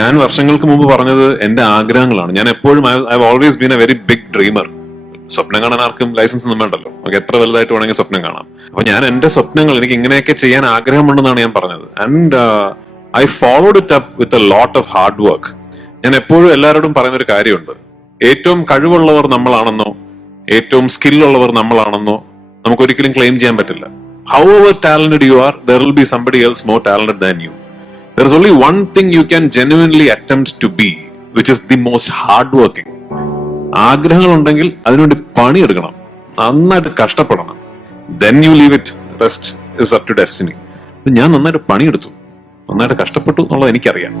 ഞാൻ വർഷങ്ങൾക്ക് മുമ്പ് പറഞ്ഞത് എന്റെ ആഗ്രഹങ്ങളാണ്. ഞാൻ എപ്പോഴും I always been a very big dreamer. സ്വപ്നം കാണാൻ ആർക്കും ലൈസൻസ് ഒന്നും വേണ്ടല്ലോ, നമുക്ക് എത്ര വലുതായിട്ട് വേണമെങ്കിൽ സ്വപ്നം കാണാം. അപ്പൊ ഞാൻ എന്റെ സ്വപ്നങ്ങൾ എനിക്ക് ഇങ്ങനെയൊക്കെ ചെയ്യാൻ ആഗ്രഹമുണ്ടെന്നാണ് ഞാൻ പറഞ്ഞത്. And I followed it up with a lot of hard work. ഞാൻ എപ്പോഴും എല്ലാവരോടും പറയുന്ന ഒരു കാര്യമുണ്ട്, ഏറ്റവും കഴിവുള്ളവർ നമ്മളാണെന്നോ ഏറ്റവും സ്കില്ലുള്ളവർ നമ്മളാണെന്നോ നമുക്ക് ഒരിക്കലും ക്ലെയിം ചെയ്യാൻ പറ്റില്ല. However talented you are, there will be somebody else more talented than you. There is only one thing you can genuinely attempt to be, which is the most hardworking. ആഗ്രഹങ്ങൾ ഉണ്ടെങ്കിൽ അതിനുവേണ്ടി പണിയെടുക്കണം, നന്നായിട്ട് കഷ്ടപ്പെടണം. Then you leave it, rest is up to destiny. ഞാൻ നന്നായിട്ട് പണിയെടുത്തു, നന്നായിട്ട് കഷ്ടപ്പെട്ടു എന്നുള്ളത് എനിക്കറിയാം.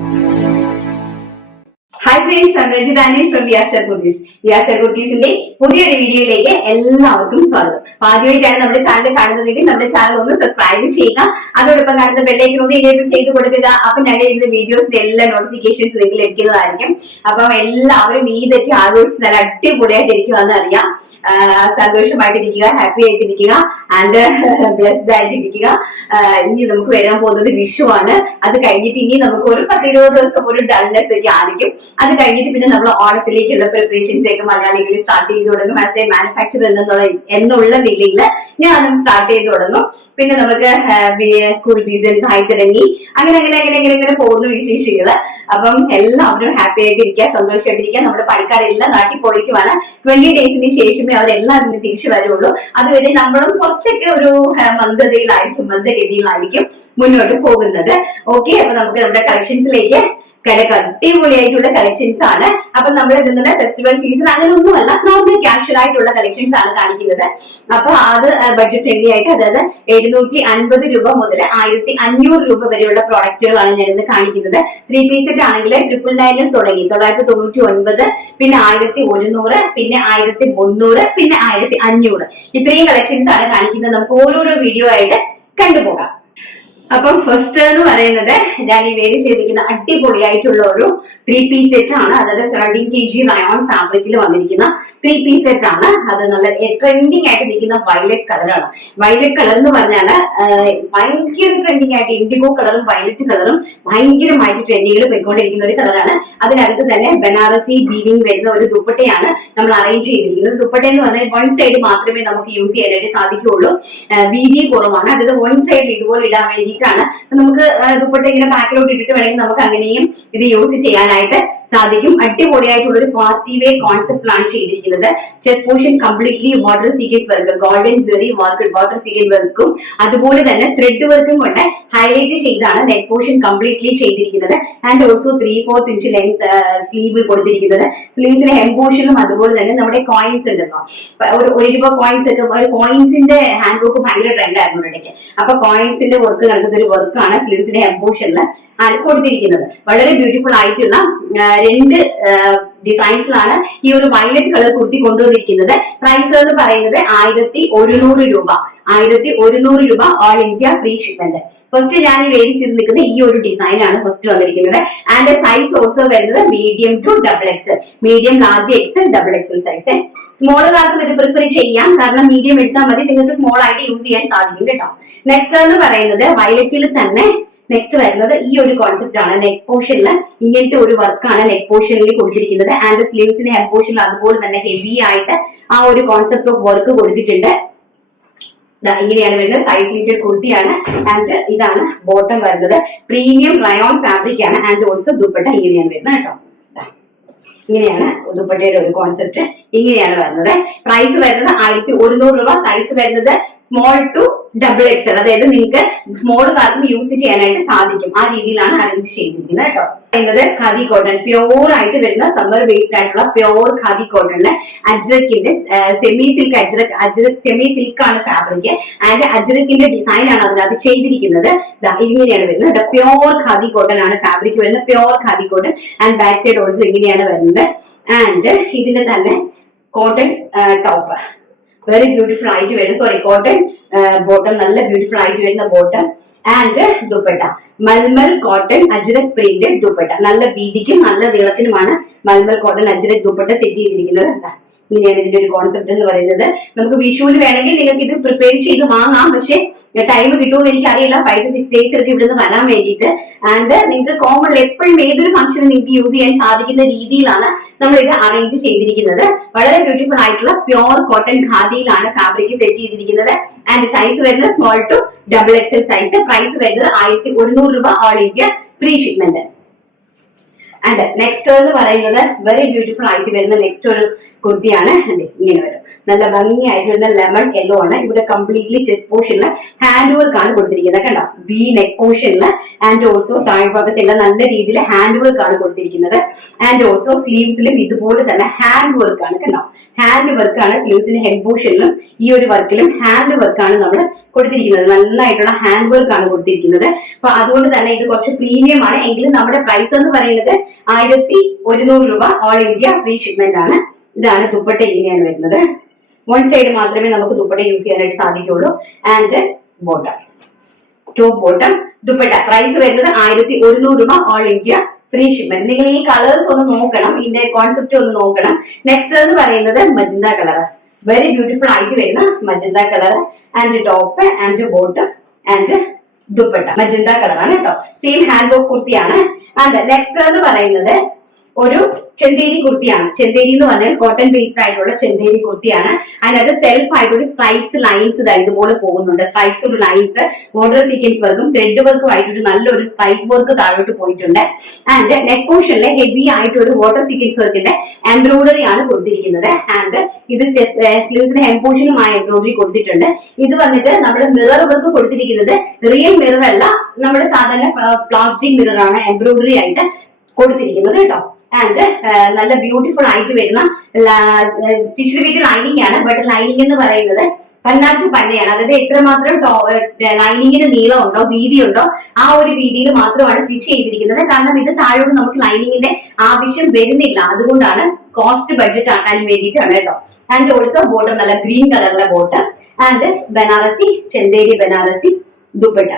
ഹായ് ഫ്രണ്ട്സ്, ഞാൻ രഞ്ജിതാനി ഫ്രം വിയാസ്റ്റർ കുട്ടീസ്. വിയാസ്റ്റർ കുട്ടീസിന്റെ പുതിയൊരു വീഡിയോയിലേക്ക് എല്ലാവർക്കും സ്വാഗതം. ആദ്യമായിട്ടാണ് നമ്മുടെ ചാനൽ കാണുന്നതെങ്കിൽ നമ്മുടെ ചാനൽ ഒന്ന് സബ്സ്ക്രൈബ് ചെയ്യുക, അതോടൊപ്പം കാണുന്ന ബെല്ലൈക്കൺ ഒന്ന് എനേബിൾ ചെയ്ത് കൊടുക്കുക. അപ്പൊ ഞങ്ങൾ ചെയ്യുന്ന വീഡിയോസിന്റെ എല്ലാ നോട്ടിഫിക്കേഷൻസ് നിങ്ങൾക്ക് ലഭിക്കുന്നതായിരിക്കും. അപ്പം എല്ലാവരും ഈ തെറ്റി ആഘോഷിച്ച് നല്ല അടിപൊളിയായിട്ട് ഇരിക്കുമെന്ന് അറിയാം. സന്തോഷമായിട്ടിരിക്കുക, ഹാപ്പി ആയിട്ടിരിക്കുക, ആൻഡ് ബ്ലെസ്ഡ് ആയിട്ടിരിക്കുക. ഇനി നമുക്ക് വരാൻ പോകുന്നത് വിഷുവാണ്. അത് കഴിഞ്ഞിട്ട് ഇനി നമുക്ക് ഒരു 10-20 ദിവസം ഒരു ഡൾനെസ് ഒക്കെ ആയിരിക്കും. അത് കഴിഞ്ഞിട്ട് പിന്നെ നമ്മൾ ഓണത്തിലേക്കുള്ള പ്രിപ്പറേഷൻസ് ഒക്കെ മലയാളികൾ സ്റ്റാർട്ട് ചെയ്ത് തുടങ്ങും. ആസ് എ മാനുഫാക്ചർ എന്നുള്ള നിലയിൽ ഞാൻ സ്റ്റാർട്ട് ചെയ്ത് തുടങ്ങും. പിന്നെ നമുക്ക് സ്കൂൾ സീസൺസ് ആയി തുടങ്ങി. അങ്ങനെ പോകുന്ന വിശേഷികള്. അപ്പം എല്ലാവരും ഹാപ്പി ആയിട്ടിരിക്കുക, സന്തോഷമായിട്ടിരിക്കുക. നമ്മുടെ പണിക്കാരെല്ലാം നാട്ടിൽ പോയിട്ടുമാണ്. 20 ഡേയ്സിന് ശേഷമേ അവരെല്ലാം തിരിച്ചു വരുള്ളൂ. അതുവരെ നമ്മളും കുറച്ചൊക്കെ ഒരു മന്ദഗതിയിലായിരിക്കും മുന്നോട്ട് പോകുന്നത്. ഓക്കെ, അപ്പൊ നമുക്ക് നമ്മുടെ കളക്ഷൻസിലേക്ക് അടിപൊളിയായിട്ടുള്ള കളക്ഷൻസ് ആണ്. അപ്പൊ നമ്മൾ ഇതിന്റെ ഫെസ്റ്റിവൽ സീസൺ അങ്ങനെ ഒന്നുമല്ല, നോർമൽ ക്യാഷ്വൽ ആയിട്ടുള്ള കളക്ഷൻസ് ആണ് കാണിക്കുന്നത്. അപ്പൊ അത് ബഡ്ജറ്റ് ഫ്രണ്ട്ലി ആയിട്ട്, അതായത് 750 രൂപ മുതൽ 1500 രൂപ വരെയുള്ള പ്രോഡക്റ്റുകളാണ് ഞാൻ ഇന്ന് കാണിക്കുന്നത്. 3 പീസ് സെറ്റ് ആണെങ്കിൽ 999 തുടങ്ങി 999, പിന്നെ 1100, പിന്നെ 1300, പിന്നെ 1500. ഇത്രയും കളക്ഷൻസ് ആണ് കാണിക്കുന്നത്. നമുക്ക് ഓരോരോ വീഡിയോ ആയിട്ട് കണ്ടുപോകാം. അപ്പം ഫസ്റ്റ് എന്ന് പറയുന്നത് ഞാൻ ഈ വേരി ചെയ്തിരിക്കുന്ന അടിപൊളിയായിട്ടുള്ള ഒരു 3 പീസ് സെറ്റ് ആണ്. അതായത് 13 kg റയോൺ ഫാബ്രിക്കിൽ വന്നിരിക്കുന്ന 3 പീസ് സെറ്റ് ആണ്. അത് നല്ല ട്രെൻഡിങ് ആയിട്ട് നിൽക്കുന്ന വയലറ്റ് കളറാണ്. വയലറ്റ് കളർ എന്ന് പറഞ്ഞാൽ ഭയങ്കര ട്രെൻഡിങ് ആയിട്ട് ഇൻഡിഗോ കളറും വയലറ്റ് കളറും ഭയങ്കരമായിട്ട് ട്രെൻഡിങ്ങിൽ പോയിക്കൊണ്ടിരിക്കുന്ന ഒരു കളറാണ്. അതിനകത്ത് തന്നെ ബനാറസി ബീഡിങ് വരുന്ന ഒരു ദുപ്പട്ടയാണ് നമ്മൾ അറേഞ്ച് ചെയ്തിരിക്കുന്നത്. ദുപ്പട്ട എന്ന് പറഞ്ഞാൽ 1 സൈഡ് മാത്രമേ നമുക്ക് യൂസ് ചെയ്യാനായിട്ട് സാധിക്കുകയുള്ളൂ. വീതി കുറവാണ്. അതായത് 1 സൈഡ് ഇതുപോലെ ഇടാൻ വേണ്ടിയിട്ടാണ്. നമുക്ക് ദുപ്പട്ട ഇങ്ങനെ ബാക്കിലോട്ട് ഇട്ടിട്ട് വേണമെങ്കിൽ നമുക്ക് അങ്ങനെയും ഇത് യൂസ് ചെയ്യാനായിട്ട് സാധിക്കും. അടിപൊളിയായിട്ടുള്ള ഒരു പാർട്ടി വേ കോൺസെപ്റ്റിലാണ് ചെയ്തിരിക്കുന്നത്. Chest portion completely water sequence work, golden zari work, water sequence വർക്കും അതുപോലെ തന്നെ ത്രെഡ് വർക്കും കൊണ്ട് ഹൈലൈറ്റ് ചെയ്താണ് നെക്ക് പോർഷൻ കംപ്ലീറ്റ്ലി ചെയ്തിരിക്കുന്നത്. And also 3/4 inch length sleeve കൊടുത്തിരിക്കുന്നത്. സ്ലീവിന്റെ ഹെം പോർഷനും അതുപോലെ തന്നെ നമ്മുടെ കോയിൻസ് ഉണ്ടല്ലോ, ഒരു രൂപ കോയിൻസ് ഒക്കെ, കോയിൻസിന്റെ ഹാൻഡ് വർക്ക് ഭയങ്കര ട്രെൻഡ് ആയിരുന്നു ഇടയ്ക്ക്. അപ്പൊ കോയിൻസിന്റെ വർക്ക് നടക്കുന്ന ഒരു വർക്കാണ് സ്ലീവ്സിന്റെ ഹെം പോർഷനിൽ കൊടുത്തിരിക്കുന്നത്. വളരെ ബ്യൂട്ടിഫുൾ ആയിട്ടുള്ള 2 ഡിസൈൻസിലാണ് ഈ ഒരു വയലറ്റ് കളർ കുർത്തി കൊണ്ടുവന്നിരിക്കുന്നത്. പ്രൈസ് എന്ന് പറയുന്നത് 1100 രൂപ. 1100 രൂപ all India free shipment. First ഞാൻ വേദിച്ചിട്ട് നിൽക്കുന്ന ഈ ഒരു ഡിസൈൻ ആണ് ഫസ്റ്റ് വന്നിരിക്കുന്നത്. ആൻഡ് സൈസ് ഓൾസോ വരുന്നത് medium to XXL, medium large XL, XXL size. Small കാർക്ക് ഇത് പ്രിഫർ ചെയ്യാം, കാരണം മീഡിയം എടുത്താൽ മതി, നിങ്ങൾക്ക് സ്മോൾ ആയിട്ട് യൂസ് ചെയ്യാൻ സാധിക്കും കേട്ടോ. നെക്സ്റ്റ് എന്ന് പറയുന്നത് വയലറ്റിൽ തന്നെ നെക്സ്റ്റ് വരുന്നത് ഈ ഒരു കോൺസെപ്റ്റ് ആണ്. നെക്ക് പോർഷനിൽ ഇങ്ങനത്തെ ഒരു വർക്കാണ് നെക്ക് പോർഷനിൽ കൊടുത്തിരിക്കുന്നത്. ആൻഡ് സ്ലീവ്സിന്റെ ഹെഡ് പോർഷനിൽ അതുപോലെ തന്നെ ഹെവി ആയിട്ട് ആ ഒരു കോൺസെപ്റ്റ് ഓഫ് വർക്ക് കൊടുത്തിട്ടുണ്ട്. ഇങ്ങനെയാണ് വരുന്നത്. 5 മീറ്റർ കുർത്തിയാണ്. ആൻഡ് ഇതാണ് ബോട്ടം വരുന്നത്. പ്രീമിയം റയോൺ ഫാബ്രിക് ആണ്. ആൻഡ് ഓൾസോ ദുപ്പട്ട ഇങ്ങനെയാണ് വരുന്നത് കേട്ടോ. ഇങ്ങനെയാണ് ദുപ്പട്ടയുടെ ഒരു കോൺസെപ്റ്റ്, ഇങ്ങനെയാണ് വരുന്നത്. പ്രൈസ് വരുന്നത് 1100 രൂപ. സൈസ് വരുന്നത് സ്മോൾ ടു XXL, അതായത് നിങ്ങൾക്ക് സ്മോൾ കാർക്ക് യൂസ് ചെയ്യാനായിട്ട് സാധിക്കും. ആ രീതിയിലാണ് അറേഞ്ച് ചെയ്തിരിക്കുന്നത് കേട്ടോ. എന്നത് ഖാദി കോട്ടൺ, പ്യോർ ആയിട്ട് വരുന്ന സമ്മർ ബേസ്ഡ് ആയിട്ടുള്ള പ്യോർ ഖാദി കോട്ടണിന് അജ്രക്കിന്റെ സെമി സിൽക്ക് ആണ് ഫാബ്രിക്. ആൻഡ് അജ്രക്കിന്റെ ഡിസൈൻ ആണ് അതിനകത്ത് ചെയ്തിരിക്കുന്നത്. ഇങ്ങനെയാണ് വരുന്നത്. പ്യോർ ഖാദി കോട്ടൺ ആണ് ഫാബ്രിക് വരുന്നത്, pure khadi cotton. And back side also ഇങ്ങനെയാണ് വരുന്നത്. ആൻഡ് ഇതിന്റെ തന്നെ കോട്ടൺ ടോപ്പ്, വെരി ബ്യൂട്ടിഫുൾ ആയിട്ട് വരുന്ന, കോട്ടൺ ബോട്ടം, നല്ല ബ്യൂട്ടിഫുൾ ആയിട്ട് വരുന്ന bottom. And dupatta malmal cotton ajrak printed dupatta. നല്ല വീതിക്കും നല്ല നീളത്തിനുമാണ് മൽമൽ കോട്ടൺ അജ്രക് ദുപ്പട്ട സെറ്റ് ചെയ്തിരിക്കുന്നത്. ഇങ്ങനെയാണ് ഇതിന്റെ ഒരു കോൺസെപ്റ്റ് എന്ന് പറയുന്നത്. നമുക്ക് വിഷുവിന് വേണമെങ്കിൽ നിങ്ങൾക്ക് ഇത് പ്രിപ്പയർ ചെയ്ത് വാങ്ങാം, പക്ഷെ ടൈം കിട്ടുമെന്ന് എനിക്കറിയില്ല. 5 to 6 days ഒക്കെ ഇവിടെ നിന്ന് വരാൻ വേണ്ടിയിട്ട്. ആൻഡ് നിങ്ങൾക്ക് കോമൺ എപ്പോഴും ഏതൊരു ഫംഗ്ഷനും നിങ്ങൾക്ക് യൂസ് ചെയ്യാൻ സാധിക്കുന്ന രീതിയിലാണ് നമ്മൾ ഇത് അറേഞ്ച് ചെയ്തിരിക്കുന്നത്. വളരെ ബ്യൂട്ടിഫുൾ ആയിട്ടുള്ള പ്യോർ കോട്ടൺ ഖാദിയിലാണ് ഫാബ്രിക് സെറ്റ് ചെയ്തിരിക്കുന്നത്. ആൻഡ് സൈസ് വരുന്നത് small to XXL size. Price വരുന്നത് 1100 രൂപ all India free shipment. And next എന്ന് പറയുന്നത് വെരി ബ്യൂട്ടിഫുൾ ആയിട്ട് വരുന്ന നെക്സ്റ്റ് ഒരു കുർത്തിയാണ്. ഇങ്ങനെ വരും, നല്ല ഭംഗിയായിട്ട് വരുന്ന ലെമൺ യെല്ലോ ആണ്. ഇവിടെ കംപ്ലീറ്റ്ലി ചെസ്റ്റ് പോർഷനിൽ ഹാൻഡ് വർക്ക് ആണ് കൊടുത്തിരിക്കുന്നത്. കണ്ടോ, വി നെക്ക് പോർഷനിൽ ആൻഡ് ഓൾസോ താഴ്ഭാഗത്തെല്ലാം നല്ല രീതിയിൽ ഹാൻഡ് വർക്ക് ആണ് കൊടുത്തിരിക്കുന്നത്. ആൻഡ് ഓൾസോ സ്ലീവ്സിലും ഇതുപോലെ തന്നെ ഹാൻഡ് വർക്ക് ആണ്. കണ്ടോ, ഹാൻഡ് വർക്ക് ആണ് സ്ലീവ്സിന്റെ ഹെഡ് പോർഷനിലും ഈ ഒരു വർക്കിലും ഹാൻഡ് വർക്ക് ആണ് നമ്മൾ കൊടുത്തിരിക്കുന്നത്. നന്നായിട്ടുള്ള ഹാൻഡ് വർക്ക് ആണ് കൊടുത്തിരിക്കുന്നത്. അപ്പൊ അതുകൊണ്ട് തന്നെ ഇത് കുറച്ച് പ്രീമിയം ആണ്. എങ്കിലും നമ്മുടെ പ്രൈസ് എന്ന് പറയുന്നത് 1100 രൂപ ഓൾ ഇന്ത്യ ഫ്രീ ഷിപ്മെന്റ് ആണ്. ഇതാണ് ദുപ്പട്ട, ഇങ്ങനെയാണ് വരുന്നത്. വൺ സൈഡ് മാത്രമേ നമുക്ക് ദുപ്പട്ട യൂസ് ചെയ്യാനായിട്ട് സാധിക്കുള്ളൂ. And bottom, top bottom dupatta. Price വരുന്നത് 1100 രൂപ ഓൾ ഇന്ത്യ ഫ്രീ ഷിപ്മെന്റ്. നിങ്ങൾ ഈ കളേഴ്സ് ഒന്ന് നോക്കണം, ഇതിന്റെ കോൺസെപ്റ്റ് ഒന്ന് നോക്കണം. നെക്സ്റ്റ് എന്ന് പറയുന്നത് മജന്ത കളർ, വെരി ബ്യൂട്ടിഫുൾ ആയിട്ട് വരുന്ന magenta colour. And top and bottom and dupatta magenta കളറാണ് കേട്ടോ. സെയിം ഹാൻഡ് വർക്ക് കുർത്തിയാണ്. ആൻഡ് നെക്സ്റ്റ് എന്ന് പറയുന്നത് ഒരു ചെന്തേരി കുർത്തിയാണ്. ചെന്തേരി എന്ന് പറഞ്ഞാൽ കോട്ടൺ ബേസ്ഡ് ആയിട്ടുള്ള ചെന്തേരി കുർത്തിയാണ്. അതിനകത്ത് സെൽഫ് ആയിട്ട് ഒരു സ്ട്രൈപ്സ് ലൈൻസ് ഇതുപോലെ പോകുന്നുണ്ട്. സ്ട്രൈപ്സ് ഒരു ലൈൻസ് ബോർഡർ സീക്വൻസ് വർക്കും ത്രെഡ് വർക്കും ആയിട്ടൊരു നല്ലൊരു സ്ട്രൈപ്പ് വർക്ക് താഴോട്ട് പോയിട്ടുണ്ട്. ആൻഡ് നെക്ക് പോർഷനിൽ ഹെവി ആയിട്ടൊരു വാട്ടർ സീക്വൻസ് വർക്കിന്റെ എംബ്രോയിഡറി ആണ് കൊടുത്തിരിക്കുന്നത്. ആൻഡ് ഇത് സ്ലീവ്സിന്റെ ഹെം പോർഷനുമായി എംബ്രോയിഡറി കൊടുത്തിട്ടുണ്ട്. ഇത് വന്നിട്ട് നമ്മുടെ മിറർ വർക്ക് കൊടുത്തിരിക്കുന്നത് റിയൽ മിറർ അല്ല, നമ്മുടെ സാധാരണ പ്ലാസ്റ്റിക് മിറർ ആണ് എംബ്രോയിഡറി ആയിട്ട് കൊടുത്തിരിക്കുന്നത് കേട്ടോ. ആൻഡ് നല്ല ബ്യൂട്ടിഫുൾ ആയിട്ട് വരുന്ന സ്റ്റിച്ച് വിത്ത് ലൈനിങ് ആണ്. ബട്ട് ലൈനിങ് എന്ന് പറയുന്നത് പന്നാറ്റു പന്നയാണ്. അതായത് എത്രമാത്രം ലൈനിങ്ങിന് നീളമുണ്ടോ വീതി ഉണ്ടോ ആ ഒരു രീതിയിൽ മാത്രമാണ് സ്റ്റിച്ച് ചെയ്തിരിക്കുന്നത്. കാരണം ഇത് താഴോട്ട് നമുക്ക് ലൈനിങ്ങിന്റെ ആവശ്യം വരുന്നില്ല. അതുകൊണ്ടാണ് കോസ്റ്റ് ബഡ്ജറ്റ് ആക്കാൻ വേണ്ടിയിട്ടാണ് കേട്ടോ. ആൻഡ് ഓൾസോ ബോട്ടം നല്ല ഗ്രീൻ കളറിലെ bottom. And Banarasi Chanderi Banarasi dupatta,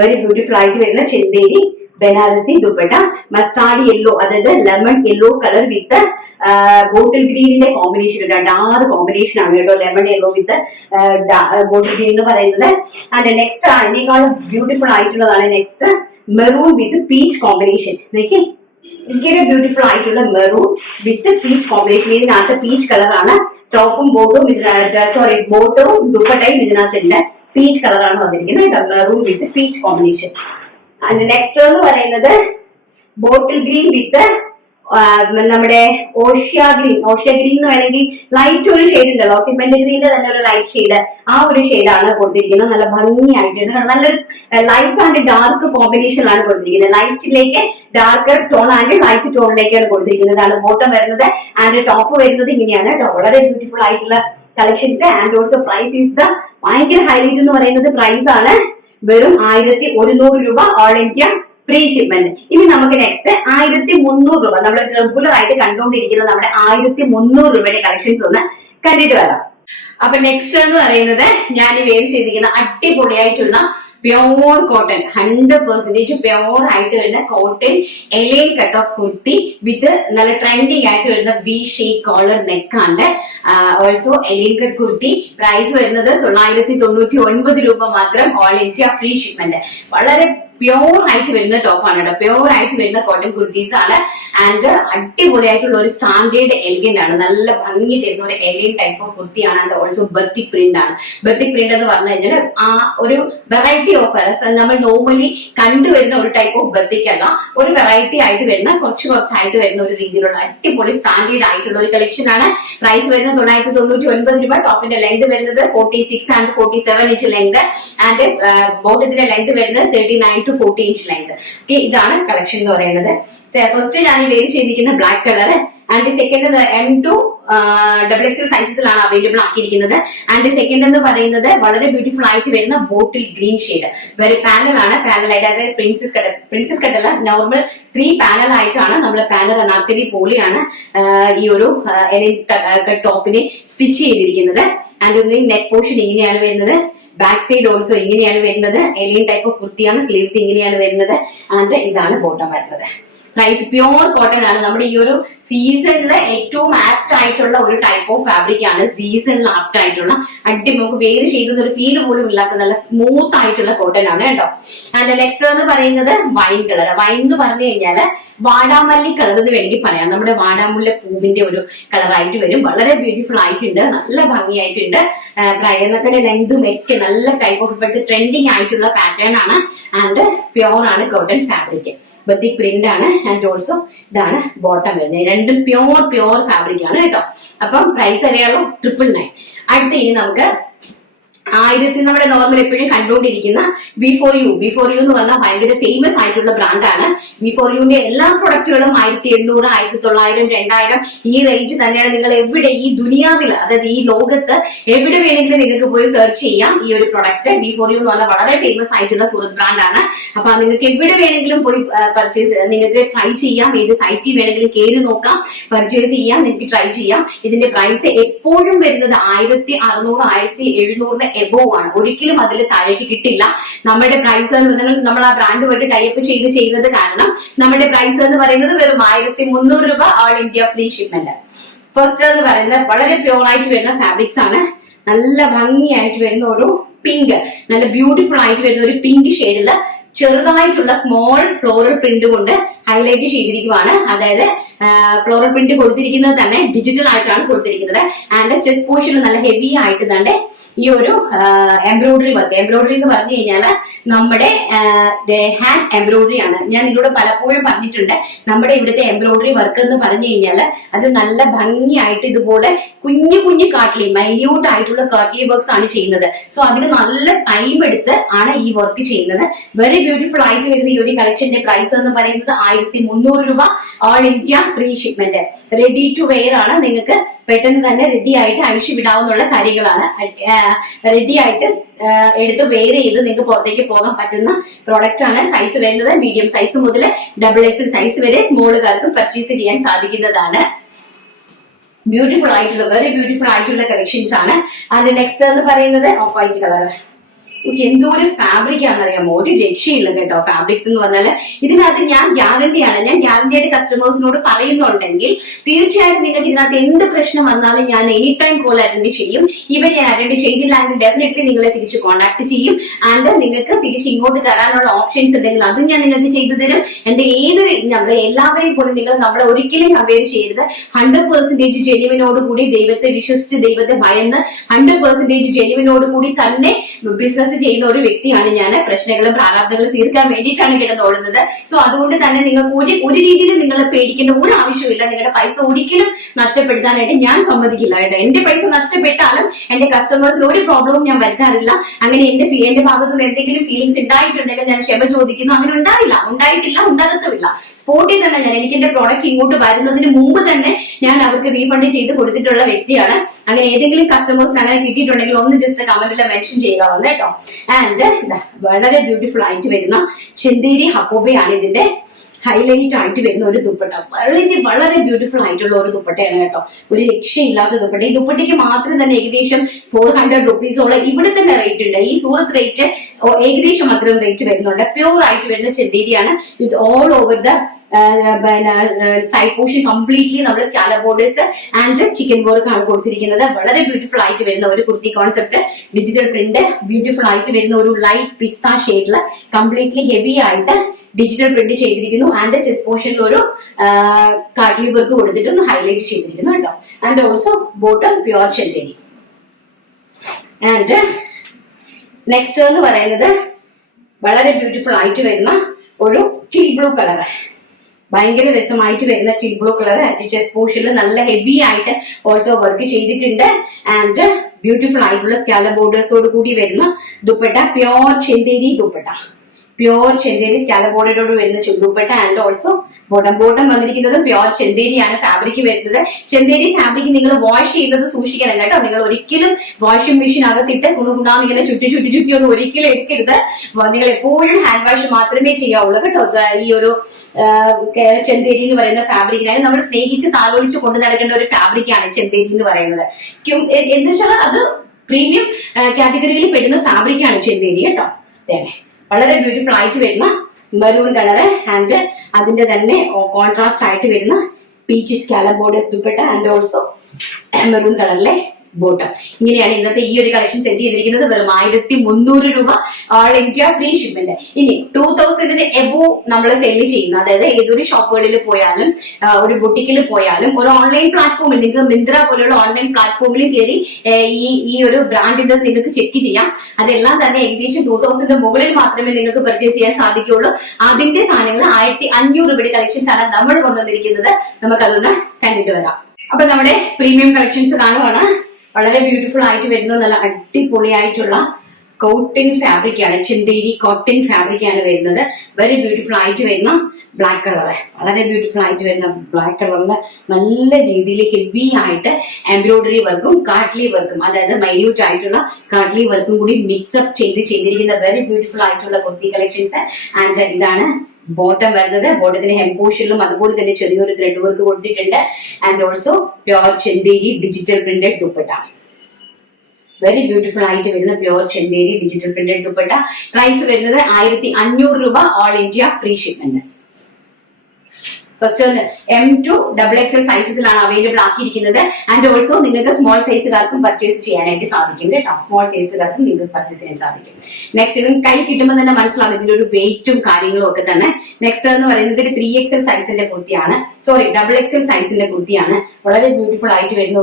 very beautiful ആയിട്ട് വരുന്ന ചെന്തേരി ബനാറസി ദുപ്പട്ട. മസ്റ്റാർഡ് യെല്ലോ, അതായത് ലെമൺ യെല്ലോ കളർ വിത്ത് ബോട്ടിൽ ഗ്രീനിന്റെ കോമ്പിനേഷൻ, ഡാർക്ക് കോമ്പിനേഷൻ ആണ് കേട്ടോ. ലെമൺ യെല്ലോ വിത്ത് ബോട്ടിൽ ഗ്രീൻ എന്ന് പറയുന്നത്. ആൻഡ് നെക്സ്റ്റ് അതിനേക്കാളും ബ്യൂട്ടിഫുൾ ആയിട്ടുള്ളതാണ് നെക്സ്റ്റ് മെറൂൺ വിത്ത് പീച്ച് കോമ്പിനേഷൻ. നോക്കി, ഇങ്ങനെ ബ്യൂട്ടിഫുൾ ആയിട്ടുള്ള മെറൂൺ വിത്ത് പീച്ച് കോമ്പിനേഷൻ. ഇതിനകത്ത് പീച്ച് കളറാണ് ടോപ്പും ബോട്ടും, ബോട്ടും ദുപ്പട്ടയും ഇതിനകത്തുണ്ട്. പീച്ച് കളറാണ് വന്നിരിക്കുന്നത്. Maroon with peach combination. And next എന്ന് പറയുന്നത് ബോട്ടിൽ ഗ്രീൻ വിത്ത് നമ്മുടെ ഓഷ്യ ഗ്രീൻ എന്ന് വേണമെങ്കിൽ ലൈറ്റ് ഒരു ഷെയ്ഡ് ഉണ്ടല്ലോ, സിമെന്റ് ഗ്രീനിന്റെ തന്നെ ഒരു ലൈറ്റ് ഷെയ്ഡ്, ആ ഒരു ഷെയ്ഡാണ് കൊടുത്തിരിക്കുന്നത്. നല്ല ഭംഗിയായിട്ട് നല്ലൊരു ലൈറ്റ് ആൻഡ് ഡാർക്ക് കോമ്പിനേഷനിലാണ് കൊടുത്തിരിക്കുന്നത്. ലൈറ്റിലേക്ക് ഡാർക്ക് ടോൺ ആൻഡ് ലൈറ്റ് ടോണിലേക്കാണ് കൊടുത്തിരിക്കുന്നത്. ആണ് ബോട്ടം വരുന്നത്. ആൻഡ് ടോപ്പ് വരുന്നത് ഇങ്ങനെയാണ്. വളരെ ബ്യൂട്ടിഫുൾ ആയിട്ടുള്ള collections. And also price is the ഭയങ്കര ഹൈലൈറ്റ് എന്ന് പറയുന്നത് പ്രൈസ് ആണ്. വെറും 1100 രൂപ ഓൾ ഇന്ത്യ ഫ്രീ ഷിപ്മെന്റ്. ഇനി നമുക്ക് നെക്സ്റ്റ് 1300 രൂപ, നമ്മൾ റെഗുലർ ആയിട്ട് കണ്ടുകൊണ്ടിരിക്കുന്ന നമ്മുടെ 1300 രൂപയുടെ കളക്ഷൻസ് ഒന്ന് കണ്ടിട്ട് വരാം. അപ്പൊ നെക്സ്റ്റ് എന്ന് പറയുന്നത് ഞാൻ ഈ വേവ് ചെയ്തിരിക്കുന്ന അടിപൊളിയായിട്ടുള്ള പ്യോർ കോട്ടൺ 100% പ്യോർ ആയിട്ട് വരുന്ന cotton A line cut of kurti with നല്ല ട്രെൻഡിങ് ആയിട്ട് വരുന്ന വി ഷേപ്പ് കോളർ നെക്കാണ്ട്. Also A line cut kurti. Price വരുന്നത് 999 രൂപ മാത്രം ഓൾ ഇന്ത്യ ഫ്രീ ഷിപ്മെന്റ്. വളരെ പ്യോർ ആയിട്ട് വരുന്ന ടോപ്പാണ് കേട്ടോ. പ്യോർ ആയിട്ട് വരുന്ന കോട്ടൺ കുർത്തീസ് ആണ്. ആൻഡ് അടിപൊളിയായിട്ടുള്ള ഒരു സ്റ്റാൻഡേർഡ് എലിഗന്റ് ആണ്. നല്ല ഭംഗി തരുന്ന ഒരു എലിയൻ ടൈപ്പ് ഓഫ് കുർത്തിയാണ്. ആൻഡ് ഓൾസോ ബത്തിക് പ്രിന്റ് ആണ്. ബത്തിക് പ്രിന്റ് എന്ന് പറഞ്ഞു കഴിഞ്ഞാൽ ആ ഒരു വെറൈറ്റി ഓഫ് നമ്മൾ നോർമലി കണ്ടുവരുന്ന ഒരു ടൈപ്പ് ഓഫ് ബത്തിക് അല്ല, ഒരു വെറൈറ്റി ആയിട്ട് വരുന്ന കുറച്ചായിട്ട് വരുന്ന ഒരു രീതിയിലുള്ള അടിപൊളി സ്റ്റാൻഡേർഡ് ആയിട്ടുള്ള ഒരു കളക്ഷൻ ആണ്. പ്രൈസ് വരുന്നത് 999 രൂപ. ടോപ്പിന്റെ ലെങ്ത് വരുന്നത് 46 ആൻഡ് 47 ഇഞ്ച് ലെങ്ത്. ആൻഡ് ബോട്ടത്തിന്റെ ലെങ്ത് വരുന്നത് 39 to 40 ഇഞ്ച് ലെങ്ത്. ഓക്കെ, ഇതാണ് കളക്ഷൻ എന്ന് പറയുന്നത്. ഫസ്റ്റ് ഞാൻ ഈ വേരി ചെയ്തിരിക്കുന്ന black colour. And second M2 XXL സൈസസിലാണ് അവൈലബിൾ ആക്കിയിരിക്കുന്നത്. ആൻഡ് സെക്കൻഡ് എന്ന് പറയുന്നത് വളരെ ബ്യൂട്ടിഫുൾ ആയിട്ട് വരുന്ന bottle green shade. Very panel ആണ്. പാനൽ ആയിട്ട്, അതായത് പ്രിൻസസ് കട്ട് അല്ല, നോർമൽ 3 പാനൽ ആയിട്ടാണ് നമ്മൾ പാനൽ അനാർക്കലി പോലെയാണ് ഈ ഒരു ടോപ്പിനെ സ്റ്റിച്ച് ചെയ്തിരിക്കുന്നത്. ആൻഡ് നെക്ക് പോർഷൻ ഇങ്ങനെയാണ് വരുന്നത്. ബാക്ക് സൈഡ് ഓൾസോ ഇങ്ങനെയാണ് വരുന്നത്. എലിയൻ ടൈപ്പ് ഓഫ് കുർത്തിയാണ്. സ്ലീവ്സ് ഇങ്ങനെയാണ് വരുന്നത്. ആൻഡ് ഇതാണ് ബോട്ടം വരുന്നത്. പ്രൈസ് പ്യോർ കോട്ടൺ ആണ്. നമ്മുടെ ഈ ഒരു സീസണില് ഏറ്റവും ആപ്റ്റ് ആയിട്ടുള്ള ഒരു ടൈപ്പ് ഓഫ് ഫാബ്രിക് ആണ്. സീസണിൽ ആപ്റ്റ് ആയിട്ടുള്ള നമുക്ക് വെയർ ചെയ്യുന്ന ഒരു ഫീൽ പോലും ഇല്ലാത്ത നല്ല സ്മൂത്ത് ആയിട്ടുള്ള കോട്ടൺ ആണ് കേട്ടോ. ആൻഡ് നെക്സ്റ്റ് എന്ന് പറയുന്നത് വൈൻ കളർ. വൈൻ എന്ന് പറഞ്ഞു കഴിഞ്ഞാല് വാടാമല്ലി കളർ എന്ന് വേണമെങ്കിൽ പറയാം. നമ്മുടെ വാടാമുല്ല പൂവിന്റെ ഒരു കളറായിട്ട് വരും. വളരെ ബ്യൂട്ടിഫുൾ ആയിട്ടുണ്ട്, നല്ല ഭംഗിയായിട്ടുണ്ട്. എന്നൊക്കെ ലെങ്തും ഒക്കെ നല്ല ടൈപ്പ് ഓഫ് ഇപ്പോഴത്തെ ട്രെൻഡിങ് ആയിട്ടുള്ള പാറ്റേൺ ആണ്. ആൻഡ് പ്യോർ ആണ് കോട്ടൺ ഫാബ്രിക്. ബത്തിക് പ്രിന്റ് ആണ്. ആൻഡ് ഓൾസോ ഇതാണ് ബോട്ടം വരുന്നത്. രണ്ടും പ്യോർ ഫാബ്രിക് ആണ് കേട്ടോ. അപ്പം പ്രൈസ് അറിയാമല്ലോ, 999. അടുത്ത ഇനി നമുക്ക് 1000 നമ്മുടെ നോർമൽ എപ്പോഴും കണ്ടുകൊണ്ടിരിക്കുന്ന B4U എന്ന് പറഞ്ഞാൽ ഭയങ്കര ഫേമസ് ആയിട്ടുള്ള ബ്രാൻഡാണ്. B4Uന്റെ എല്ലാ പ്രൊഡക്റ്റുകളും 1800, 1900, 2000 ഈ റേഞ്ച് തന്നെയാണ്. നിങ്ങൾ എവിടെ ഈ ദുനിയാവിൽ, അതായത് ഈ ലോകത്ത് എവിടെ വേണമെങ്കിലും നിങ്ങൾക്ക് പോയി സെർച്ച് ചെയ്യാം ഈ ഒരു പ്രൊഡക്റ്റ്. B4U എന്ന് പറഞ്ഞാൽ വളരെ ഫേമസ് ആയിട്ടുള്ള സൂറത്ത് ബ്രാൻഡാണ്. അപ്പൊ നിങ്ങൾക്ക് എവിടെ വേണമെങ്കിലും പോയി പർച്ചേസ്, നിങ്ങൾക്ക് ട്രൈ ചെയ്യാം. ഏത് സൈറ്റിൽ വേണമെങ്കിലും കയറി നോക്കാം, പർച്ചേസ് ചെയ്യാം, നിങ്ങൾക്ക് ട്രൈ ചെയ്യാം. ഇതിന്റെ പ്രൈസ് എപ്പോഴും വരുന്നത് 1600, 1700 എബോവ് ആണ്. ഒരിക്കലും അതിൽ താഴേക്ക് കിട്ടില്ല. നമ്മുടെ പ്രൈസ് എന്ന് പറഞ്ഞാൽ നമ്മൾ ആ ബ്രാൻഡുമായിട്ട് ടൈപ്പ് ചെയ്യുന്നത് കാരണം നമ്മുടെ പ്രൈസ് എന്ന് പറയുന്നത് വെറും 1300 രൂപ, all India free shipment. First എന്ന് പറയുന്നത് വളരെ പ്യോർ ആയിട്ട് വരുന്ന ഫാബ്രിക്സ് ആണ്. നല്ല ഭംഗിയായിട്ട് വരുന്ന ഒരു പിങ്ക്, നല്ല ബ്യൂട്ടിഫുൾ ആയിട്ട് വരുന്ന ഒരു പിങ്ക് ഷെയ്ഡില് ചെറുതായിട്ടുള്ള സ്മോൾ ഫ്ലോറൽ പ്രിന്റ് കൊണ്ട് ഹൈലൈറ്റ് ചെയ്തിരിക്കുവാണ്. അതായത് ഫ്ലോറൽ പ്രിന്റ് കൊടുത്തിരിക്കുന്നത് തന്നെ ഡിജിറ്റൽ ആയിട്ടാണ് കൊടുത്തിരിക്കുന്നത്. ആൻഡ് ചെസ്റ്റ് പോർഷനിൽ നല്ല ഹെവി ആയിട്ട് തന്നെ ഈ ഒരു എംബ്രോയിഡറി വർക്ക്. എംബ്രോയിഡറി എന്ന് പറഞ്ഞു കഴിഞ്ഞാല് നമ്മുടെ ഹാൻഡ് എംബ്രോയിഡറി ആണ്. ഞാൻ ഇതിലൂടെ പലപ്പോഴും പറഞ്ഞിട്ടുണ്ട്. നമ്മുടെ ഇവിടുത്തെ എംബ്രോയിഡറി വർക്ക് എന്ന് പറഞ്ഞു കഴിഞ്ഞാല് അത് നല്ല ഭംഗിയായിട്ട് ഇതുപോലെ കുഞ്ഞു കാട്ട്ലി, മൈന്യൂട്ട് ആയിട്ടുള്ള കാട്ട്ലി വർക്ക്സ് ആണ് ചെയ്യുന്നത്. സോ അതിന് നല്ല ടൈം എടുത്ത് ആണ് ഈ വർക്ക് ചെയ്യുന്നത്. വെരി ബ്യൂട്ടിഫുൾ ആയിട്ട് വരുന്ന ഈ ഒരു കളക്ഷന്റെ പ്രൈസ് എന്ന് പറയുന്നത് 1300 രൂപ, all India free shipment. Ready to wear ആണ്. നിങ്ങൾക്ക് പെട്ടെന്ന് തന്നെ റെഡി ആയിട്ട് അഴിച്ചു വിടാവുന്ന കാര്യങ്ങളാണ്. റെഡി ആയിട്ട് എടുത്ത് വെയർ ചെയ്ത് നിങ്ങൾക്ക് പുറത്തേക്ക് പോകാൻ പറ്റുന്ന പ്രോഡക്റ്റ് ആണ്. സൈസ് വരുന്നത് മീഡിയം സൈസ് മുതൽ XXL സൈസ് വരെ സ്മോളുകാർക്കും പർച്ചേസ് ചെയ്യാൻ സാധിക്കുന്നതാണ്. ബ്യൂട്ടിഫുൾ ആയിട്ടുള്ള, വെരി ബ്യൂട്ടിഫുൾ ആയിട്ടുള്ള കളക്ഷൻസ് ആണ്. ആൻഡ് നെക്സ്റ്റ് എന്ന് പറയുന്നത് ഓഫ് വൈറ്റ് കളർ. എന്തോ ഒരു ഫാബ്രിക് ആണെന്നറിയാമോ, ഒരു രക്ഷയില്ല കേട്ടോ. ഫാബ്രിക്സ് എന്ന് പറഞ്ഞാല് ഇതിനകത്ത് ഞാൻ ഗ്യാരണ്ടിയാണ്, ഞാൻ ഗ്യാരണ്ടിയായിട്ട് കസ്റ്റമേഴ്സിനോട് പറയുന്നുണ്ടെങ്കിൽ തീർച്ചയായിട്ടും നിങ്ങൾക്ക് ഇതിനകത്ത് എന്ത് പ്രശ്നം വന്നാലും ഞാൻ എനി ടൈം കോൾ അറ്റൻഡ് ചെയ്യും. ഇവൻ ഞാൻ അറ്റൻഡ് ചെയ്തില്ലെങ്കിൽ ഡെഫിനറ്റ്ലി നിങ്ങളെ തിരിച്ച് കോൺടാക്ട് ചെയ്യും. ആൻഡ് നിങ്ങൾക്ക് തിരിച്ച് ഇങ്ങോട്ട് തരാനുള്ള ഓപ്ഷൻസ് ഉണ്ടെങ്കിൽ അതും ഞാൻ നിങ്ങൾക്ക് ചെയ്തു തരും. എന്റെ ഏതൊരു നമ്മളെ എല്ലാവരെയും പോലും നിങ്ങൾ നമ്മളെ ഒരിക്കലും കമ്പയർ ചെയ്യരുത്. 100% ജെന്യുവിനോട് കൂടി ദൈവത്തെ വിശ്വസിച്ച്, ദൈവത്തെ ഭയന്ന് 100% ജെന്യുവിനോട് കൂടി തന്നെ ബിസിനസ് ചെയ്യുന്ന ഒരു വ്യക്തിയാണ് ഞാൻ. പ്രശ്നങ്ങളും പ്രാരാബ്ദങ്ങളും തീർക്കാൻ വേണ്ടിയിട്ടാണ് കിടന്ന് ഓടുന്നത്. സോ അതുകൊണ്ട് തന്നെ നിങ്ങൾക്ക് ഒരു രീതിയിൽ നിങ്ങൾ പേടിക്കേണ്ട ഒരു ആവശ്യമില്ല. നിങ്ങളുടെ പൈസ ഒരിക്കലും നഷ്ടപ്പെടുത്താനായിട്ട് ഞാൻ സമ്മതിക്കില്ല കേട്ടോ. എന്റെ പൈസ നഷ്ടപ്പെട്ടാലും എന്റെ കസ്റ്റമേഴ്സിന് ഒരു പ്രോബ്ലവും ഞാൻ വരുത്താറില്ല. അങ്ങനെ എന്റെ ഭാഗത്ത് നിന്ന് എന്തെങ്കിലും ഫീലിംഗ്സ് ഉണ്ടായിട്ടുണ്ടെങ്കിൽ ഞാൻ ക്ഷമ ചോദിക്കുന്നു. അങ്ങനെ ഉണ്ടായിട്ടില്ല, ഉണ്ടാകത്തുമില്ല. സ്പോട്ടിൽ തന്നെ ഞാൻ എനിക്ക് എന്റെ പ്രോഡക്റ്റ് ഇങ്ങോട്ട് വരുന്നതിന് മുമ്പ് തന്നെ ഞാൻ അവർക്ക് റീഫണ്ട് ചെയ്ത് കൊടുത്തിട്ടുള്ള വ്യക്തിയാണ്. അങ്ങനെ ഏതെങ്കിലും കസ്റ്റമേഴ്സിന് അങ്ങനെ കിട്ടിയിട്ടുണ്ടെങ്കിൽ ഒന്ന് ജസ്റ്റ് കമന്റിൽ മെൻഷൻ ചെയ്യുക വന്ന് കേട്ടോ. ആൻഡ് വളരെ ബ്യൂട്ടിഫുൾ ആയിട്ട് വരുന്ന ചെന്തേരി ഹക്കോബയാണ് ഇതിന്റെ ഹൈലൈറ്റ് ആയിട്ട് വരുന്ന ഒരു ദുപ്പട്ട. വളരെ ബ്യൂട്ടിഫുൾ ആയിട്ടുള്ള ഒരു ദുപ്പട്ടയാണ് കേട്ടോ. ഒരു രക്ഷയില്ലാത്ത ദുപ്പട്ട. ഈ ദുപ്പട്ടയ്ക്ക് മാത്രം തന്നെ ഏകദേശം 400 റുപ്പീസോളം ഇവിടെ തന്നെ റേറ്റ് ഉണ്ട്. ഈ സൂറത്ത് റേറ്റ് ഏകദേശം അത്രയും റേറ്റ് വരുന്നുണ്ട്. പ്യൂർ ആയിട്ട് വരുന്ന ചെന്തേരിയാണ്. With all over the side portion completely നമ്മുടെ scallop borders and chikan work ആണ് കൊടുത്തിരിക്കുന്നത്. വളരെ ബ്യൂട്ടിഫുൾ ആയിട്ട് വരുന്ന ഒരു kurti concept. Digital print beautiful ആയിട്ട് വരുന്ന ഒരു ലൈറ്റ് പിസ്ത ഷെയ്ഡില് കംപ്ലീറ്റ്ലി ഹെവി ആയിട്ട് ഡിജിറ്റൽ പ്രിന്റ് ചെയ്തിരിക്കുന്നു. ആൻഡ് ചെസ്റ്റ് പോർഷനിൽ ഒരു കാട്ട്ലി വർക്ക് കൊടുത്തിട്ട് ഒന്ന് ഹൈലൈറ്റ് ചെയ്തിരിക്കുന്നു കേട്ടോ. And also bottom pure Chanderi. And next എന്ന് പറയുന്നത് വളരെ ബ്യൂട്ടിഫുൾ ആയിട്ട് വരുന്ന ഒരു ടീ ബ്ലൂ കളർ. ഭയങ്കര രസമായിട്ട് വരുന്ന ടീ ബ്ലൂ കളർ. ചെസ്റ്റ് പോർഷനിൽ നല്ല ഹെവി ആയിട്ട് ഓൾസോ വർക്ക് ചെയ്തിട്ടുണ്ട്. ആൻഡ് ബ്യൂട്ടിഫുൾ ആയിട്ടുള്ള സ്കാലപ്പ് ബോർഡേഴ്സോട് കൂടി വരുന്ന dupatta. Pure Chanderi dupatta. Pure Chanderi scallop ബോർഡറോട് വരുന്ന ദുപ്പട്ട. ആൻഡ് ഓൾസോ ബോട്ടം വന്നിരിക്കുന്നത് പ്യോർ ചെന്തേരിയാണ് ഫാബ്രിക് വരുന്നത്. ചെന്തേരി ഫാബ്രിക് നിങ്ങൾ വാഷ് ചെയ്യുന്നത് സൂക്ഷിക്കണം കേട്ടോ. നിങ്ങൾ ഒരിക്കലും വാഷിംഗ് മെഷീൻ അകത്തിട്ട് കുണുകുണാന്ന് ഇങ്ങനെ ചുറ്റി ഒന്നും ഒരിക്കലും എടുക്കരുത്. നിങ്ങൾ എപ്പോഴും ഹാൻഡ് വാഷ് മാത്രമേ ചെയ്യാവുള്ളൂ കേട്ടോ. ഈ ഒരു ചെന്തേരി എന്ന് പറയുന്ന ഫാബ്രിക്കിനായി നമ്മൾ സ്നേഹിച്ച് താലോടിച്ച് കൊണ്ടു നടക്കേണ്ട ഒരു ഫാബ്രിക്കാണ് ചെന്തേരി എന്ന് പറയുന്നത്. എന്ന് വെച്ചാൽ അത് പ്രീമിയം കാറ്റഗറിയിൽ പെടുന്ന ഫാബ്രിക്കാണ് ചെന്തേരി കേട്ടോ. വളരെ ബ്യൂട്ടിഫുൾ ആയിട്ട് വരുന്ന മെറൂൺ കളറ്. ആൻഡ് അതിന്റെ തന്നെ കോൺട്രാസ്റ്റ് ആയിട്ട് വരുന്ന peach scallop borders dupatta and also maroon കളറിലെ ബോട്ടം. ഇങ്ങനെയാണ് ഇന്നത്തെ ഈ ഒരു കളക്ഷൻ സെറ്റ് ചെയ്തിരിക്കുന്നത്. വെറും 1300 രൂപ, ഓൾ ഇന്ത്യ ഫ്രീ ഷിപ്മെന്റ്. ഇനി 2000 എബോ നമ്മൾ സെല് ചെയ്യുന്ന, അതായത് ഏതൊരു ഷോപ്പുകളിൽ പോയാലും ഒരു ബുട്ടിക്കിൽ പോയാലും ഒരു ഓൺലൈൻ പ്ലാറ്റ്ഫോമിൽ നിങ്ങൾക്ക് മിന്ത്ര പോലുള്ള ഓൺലൈൻ പ്ലാറ്റ്ഫോമിൽ കയറി ഈ ഒരു ബ്രാൻഡിന്റെ നിങ്ങൾക്ക് ചെക്ക് ചെയ്യാം. അതെല്ലാം തന്നെ ഏകദേശം 2000 മുകളിൽ മാത്രമേ നിങ്ങൾക്ക് പർച്ചേസ് ചെയ്യാൻ സാധിക്കുകയുള്ളൂ. അതിന്റെ സാധനങ്ങൾ 1500 രൂപയുടെ കളക്ഷൻസ് ആണ് നമ്മൾ കൊണ്ടുവന്നിരിക്കുന്നത്. നമുക്കതൊന്ന് കണ്ടിട്ട് വരാം. അപ്പൊ നമ്മുടെ പ്രീമിയം കളക്ഷൻസ് കാണുവാണ്. വളരെ ബ്യൂട്ടിഫുൾ ആയിട്ട് വരുന്ന നല്ല അടിപൊളിയായിട്ടുള്ള കോട്ടൺ ഫാബ്രിക് ആണ്, ചെന്തേരി കോട്ടൺ ഫാബ്രിക് ആണ് വരുന്നത്. വെരി ബ്യൂട്ടിഫുൾ ആയിട്ട് വരുന്ന ബ്ലാക്ക് കളറ്, വളരെ ബ്യൂട്ടിഫുൾ ആയിട്ട് വരുന്ന ബ്ലാക്ക് കളറിന് നല്ല രീതിയിൽ ഹെവി ആയിട്ട് എംബ്രോയിഡറി വർക്കും കാട്ട്ലി വർക്കും, അതായത് മൈന്യൂട്ട് ആയിട്ടുള്ള കാട്ട്ലി വർക്കും കൂടി മിക്സപ്പ് ചെയ്തിരിക്കുന്ന വെരി ബ്യൂട്ടിഫുൾ ആയിട്ടുള്ള കുർത്തി കളക്ഷൻസ്. ആൻഡ് ഇതാണ് ബോട്ടം വരുന്നത്. ബോട്ടത്തിന്റെ ഹെം പോർഷനിലും അതുപോലെ തന്നെ ചെറിയൊരു ത്രെഡ് വർക്ക് കൊടുത്തിട്ടുണ്ട്. And also pure Chanderi digital printed dupatta, very beautiful ആയിട്ട് വരുന്ന pure Chanderi digital printed dupatta. Price വരുന്നത് 1500 രൂപ, all India free shipment. First M2 XXL സൈസസിലാണ് അവൈലബിൾ ആക്കിയിരിക്കുന്നത്. ആൻഡ് ഓൾസോ നിങ്ങൾക്ക് സ്മോൾ സൈസുകാർക്കും പർച്ചേസ് ചെയ്യാനായിട്ട് സാധിക്കും കേട്ടോ. സ്മോൾ സൈസുകാർക്കും നിങ്ങൾക്ക് പർച്ചേസ് ചെയ്യാൻ സാധിക്കും. നെക്സ്റ്റ് ഇത് കൈ കിട്ടുമ്പോൾ തന്നെ മനസ്സിലാവും ഇതിന്റെ ഒരു വെയിറ്റും കാര്യങ്ങളും ഒക്കെ തന്നെ. നെക്സ്റ്റ് എന്ന് പറയുന്നത് 3XL സൈസിന്റെ കുർത്തിയാണ്, സോറി XXL സൈസിന്റെ കുർത്തിയാണ്. വളരെ ബ്യൂട്ടിഫുൾ ആയിട്ട് വരുന്ന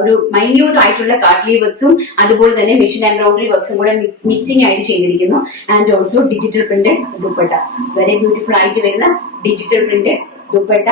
ഒരു മൈന്യൂട്ട് ആയിട്ടുള്ള കാട്ട്ലി വർക്ക്സും അതുപോലെ തന്നെ മെഷീൻ എംബ്രോയിഡറി വർക്ക്സും കൂടെ മിക്സിംഗ് ആയിട്ട് ചെയ്തിരിക്കുന്നു. And also digital printed dupatta, very beautiful ആയിട്ട് വരുന്ന ഡിജിറ്റൽ പ്രിന്റഡ് ദുപ്പട്ട.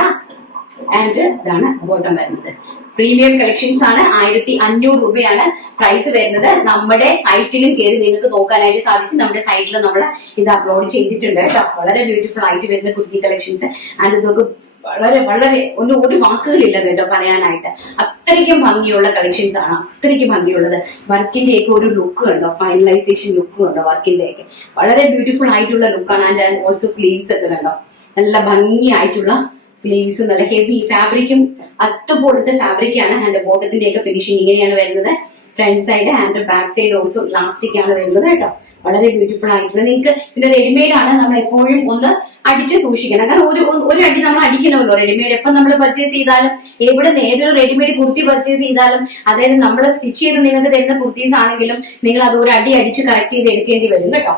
ആൻഡ് ഇതാണ് ബോട്ടം വരുന്നത്. പ്രീമിയം കളക്ഷൻസ് ആണ്. 1500 രൂപയാണ് പ്രൈസ് വരുന്നത്. നമ്മുടെ സൈറ്റിലും കയറി നിങ്ങൾക്ക് നോക്കാനായിട്ട് സാധിക്കും. നമ്മുടെ സൈറ്റിൽ നമ്മൾ ഇത് അപ്ലോഡ് ചെയ്തിട്ടുണ്ട് കേട്ടോ. വളരെ ബ്യൂട്ടിഫുൾ ആയിട്ട് വരുന്ന കുർത്തി കളക്ഷൻസ്. ആൻഡ് ഇതൊക്കെ വളരെ വളരെ ഒരു വാക്കുകളില്ല കേട്ടോ പറയാനായിട്ട്. അത്രയ്ക്കും ഭംഗിയുള്ള കളക്ഷൻസ് ആണ്, അത്രയ്ക്കും ഭംഗിയുള്ളത്. വർക്കിന്റെ ഒക്കെ ഒരു ലുക്ക് കണ്ടോ, ഫൈനലൈസേഷൻ ലുക്ക് കണ്ടോ, വർക്കിന്റെ ഒക്കെ വളരെ ബ്യൂട്ടിഫുൾ ആയിട്ടുള്ള ലുക്കാണ്. ആൻഡ് ഓൾസോ സ്ലീവ്സ് ഒക്കെ കണ്ടോ, നല്ല ഭംഗിയായിട്ടുള്ള സ്ലീവ്സും നല്ല ഹെവി ഫാബ്രിക്കും അതുപോലത്തെ ഫാബ്രിക്കാണ്. ആൻഡ് ബോട്ടത്തിന്റെ ഒക്കെ ഫിനിഷിംഗ് ഇങ്ങനെയാണ് വരുന്നത്. Front side and back side also elastic ആണ് വരുന്നത് കേട്ടോ. വളരെ ബ്യൂട്ടിഫുൾ ആയിട്ടുള്ള. നിങ്ങൾക്ക് പിന്നെ റെഡിമെയ്ഡ് ആണ്, നമ്മൾ എപ്പോഴും ഒന്ന് അടിച്ച് സൂക്ഷിക്കണം. കാരണം ഒരു അടി നമ്മൾ അടിക്കണമല്ലോ റെഡിമെയ്ഡ്. എപ്പം നമ്മൾ പർച്ചേസ് ചെയ്താലും, എവിടെ നിന്ന് ഏതൊരു റെഡിമെയ്ഡ് കുർത്തി പർച്ചേസ് ചെയ്താലും, അതായത് നമ്മൾ സ്റ്റിച്ച് ചെയ്ത് നിങ്ങൾക്ക് തരുന്ന കുർത്തീസ് ആണെങ്കിലും നിങ്ങൾ അത് ഒരു അടി അടിച്ച് കറക്റ്റ് ചെയ്ത് എടുക്കേണ്ടി വരും കേട്ടോ.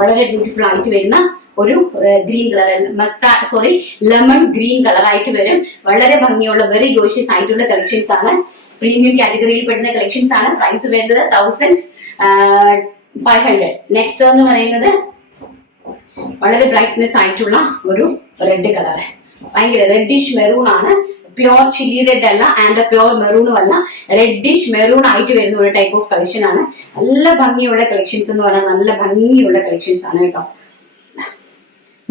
വളരെ ബ്യൂട്ടിഫുൾ ആയിട്ട് വരുന്ന ഒരു green colour, lemon green colour ആയിട്ട് വരും. വളരെ ഭംഗിയുള്ള വെരി ഗോഷ്യസ് ആയിട്ടുള്ള കളക്ഷൻസ് ആണ്. പ്രീമിയം കാറ്റഗറിയിൽ പെടുന്ന കളക്ഷൻസ് ആണ്. പ്രൈസ് വരുന്നത് 1500. നെക്സ്റ്റ് എന്ന് പറയുന്നത് വളരെ ബ്രൈറ്റ്നെസ് ആയിട്ടുള്ള ഒരു റെഡ് കളർ, ഭയങ്കര റെഡിഷ് മെറൂൺ ആണ്. പ്യോർ ചില്ലി റെഡ് അല്ല ആൻഡ് പ്യോർ മെറൂണും അല്ല, റെഡിഷ് മെറൂൺ ആയിട്ട് വരുന്ന ഒരു ടൈപ്പ് ഓഫ് കളക്ഷൻ ആണ്. നല്ല ഭംഗിയുള്ള കളക്ഷൻസ് എന്ന് പറഞ്ഞാൽ നല്ല ഭംഗിയുള്ള കളക്ഷൻസ് ആണ് കേട്ടോ.